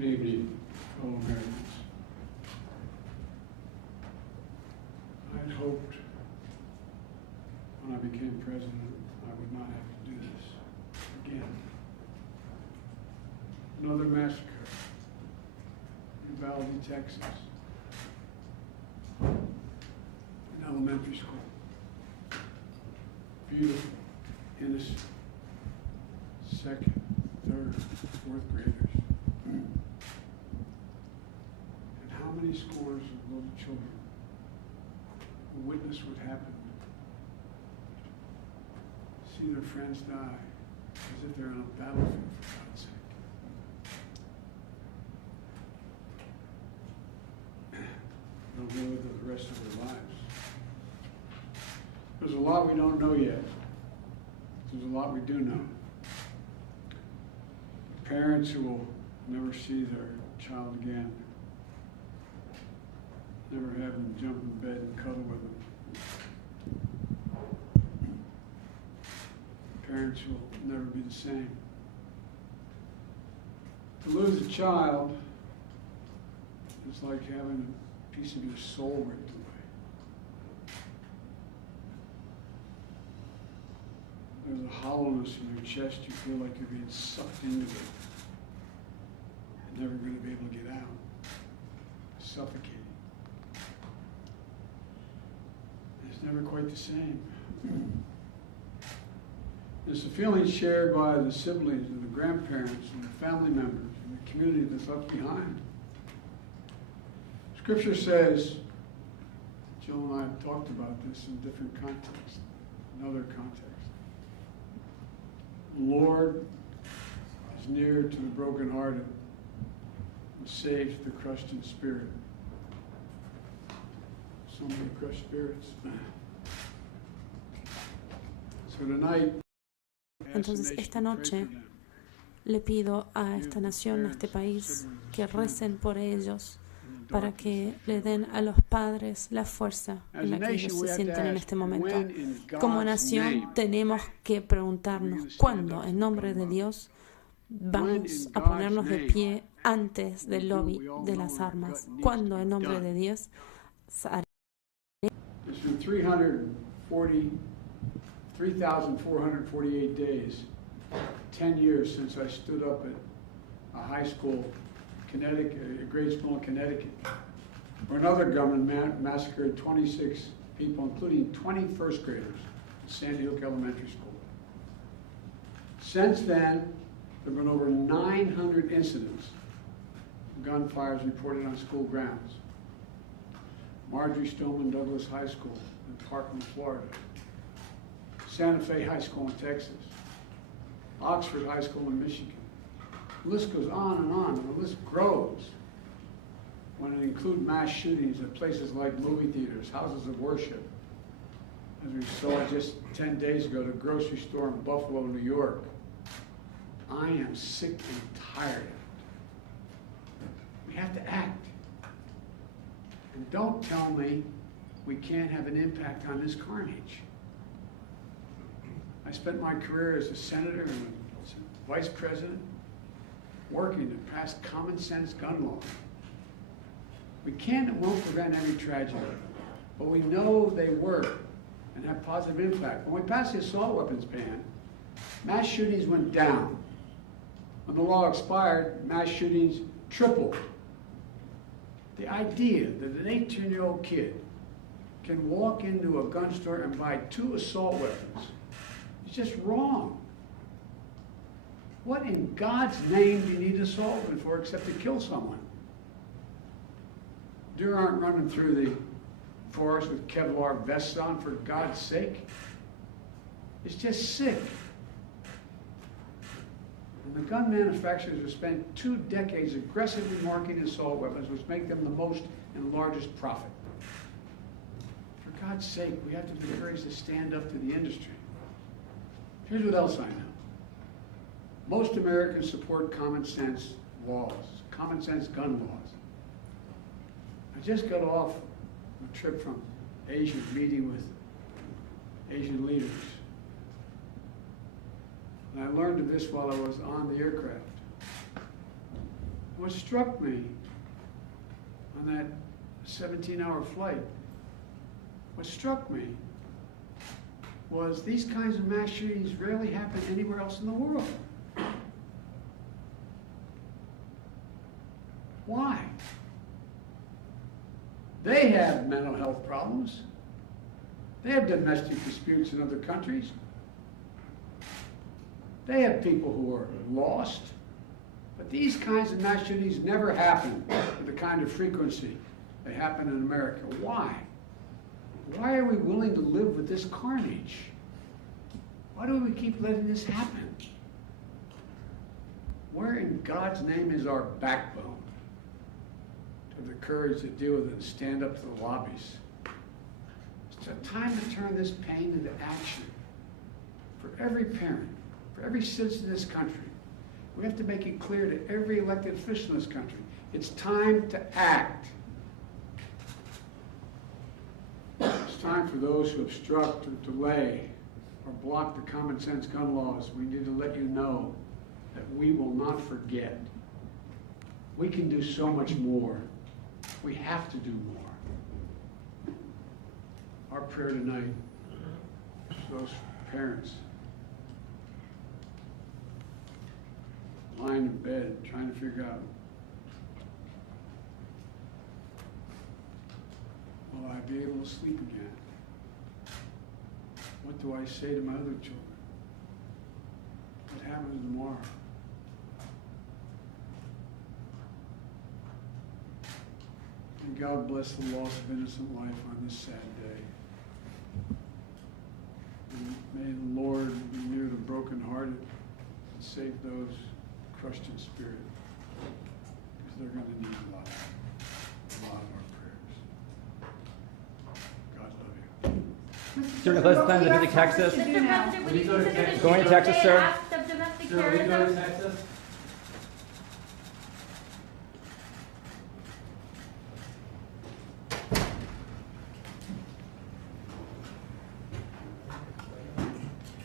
Good evening, fellow Americans. I'd hoped when I became president I would not have to do this again. Another massacre, Uvalde, Texas, an elementary school. Beautiful, innocent, second, third, fourth graders. And how many scores of little children who witness what happened, see their friends die as if they're on a battlefield, for God's sake. They'll live the rest of their lives. There's a lot we don't know yet. There's a lot we do know. Parents who will never see their child again, never have them jump in bed and cuddle with them. Parents who will never be the same. To lose a child is like having a piece of your soul ripped away. There's a hollowness in your chest. You feel like you're being sucked into it. Never going to be able to get out. Suffocating. It's never quite the same. It's a feeling shared by the siblings and the grandparents and the family members and the community that's left behind. Scripture says, Jill and I have talked about this in different contexts, in other contexts. The Lord is near to the brokenhearted and saves the crushed in spirit. So many crushed spirits. So tonight, entonces esta noche le pido a esta nación, a este país, que recen por ellos para que le den a los padres la fuerza en la que ellos se sienten en este momento. Como nación tenemos que preguntarnos cuándo, en nombre de Dios, vamos a ponernos de pie antes del lobby de las armas. ¿Cuándo, en nombre de Dios, haré? It's been 3,448 days, 10 years since I stood up at a high school, Connecticut, a grade school in Connecticut, where another gunman massacred 26 people, including 20 first graders at Sandy Hook Elementary School. Since then, there have been over 900 incidents of gunfires reported on school grounds. Marjorie Stoneman Douglas High School in Parkland, Florida. Santa Fe High School in Texas. Oxford High School in Michigan. The list goes on, and the list grows when it includes mass shootings at places like movie theaters, houses of worship. As we saw just 10 days ago, the grocery store in Buffalo, New York. I am sick and tired of it. We have to act. And don't tell me we can't have an impact on this carnage. I spent my career as a senator and a vice president working to pass common sense gun laws. We can and won't prevent every tragedy, but we know they work and have positive impact. When we passed the assault weapons ban, mass shootings went down. When the law expired, mass shootings tripled. The idea that an 18-year-old kid can walk into a gun store and buy 2 assault weapons is just wrong. What in God's name do you need an assault weapon for except to kill someone? Deer aren't running through the forest with Kevlar vests on, for God's sake. It's just sick. And the gun manufacturers have spent 2 decades aggressively marketing assault weapons, which make them the most and largest profit. For God's sake, we have to be encouraged to stand up to the industry. Here's what else I know. Most Americans support common sense laws, common sense gun laws. I just got off a trip from Asia, meeting with Asian leaders. And I learned of this while I was on the aircraft. What struck me on that 17-hour flight, what struck me was these kinds of mass shootings rarely happen anywhere else in the world. Why? They have mental health problems. They have domestic disputes in other countries. They have people who are lost. But these kinds of mass shootings never happen with the kind of frequency they happen in America. Why? Why are we willing to live with this carnage? Why do we keep letting this happen? Where in God's name is our backbone to have the courage to deal with it and stand up to the lobbies? It's a time to turn this pain into action for every parent, for every citizen in this country. We have to make it clear to every elected official in this country, it's time to act. It's time for those who obstruct or delay or block the common sense gun laws. We need to let you know that we will not forget. We can do so much more. We have to do more. Our prayer tonight for those parents lying in bed trying to figure out, will I be able to sleep again? What do I say to my other children? What happens tomorrow? And God bless the loss of innocent life on this sad day. And may the Lord be near the brokenhearted and save those crushed in spirit, because they're going to need a lot of our prayers. God love you. Sir, Nicholas, plan to visit Texas. Mr. President, would you consider this Going to Texas, sir? act of domestic Sir, will you go to terrorism? Texas?